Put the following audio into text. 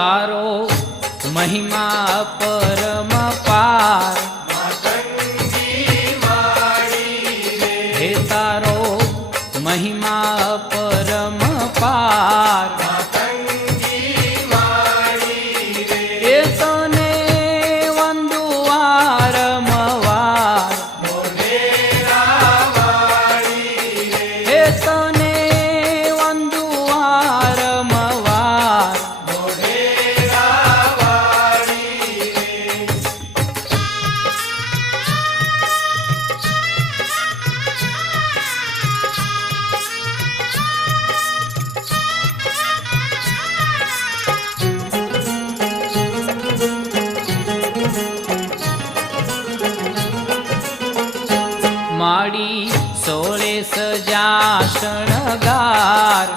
तारो महिमा परम पार हे तारो महिमा परम पार ए तने वंदु वारंवार ए तने वंदु वारंवार माड़ी सोळे सजा शणगार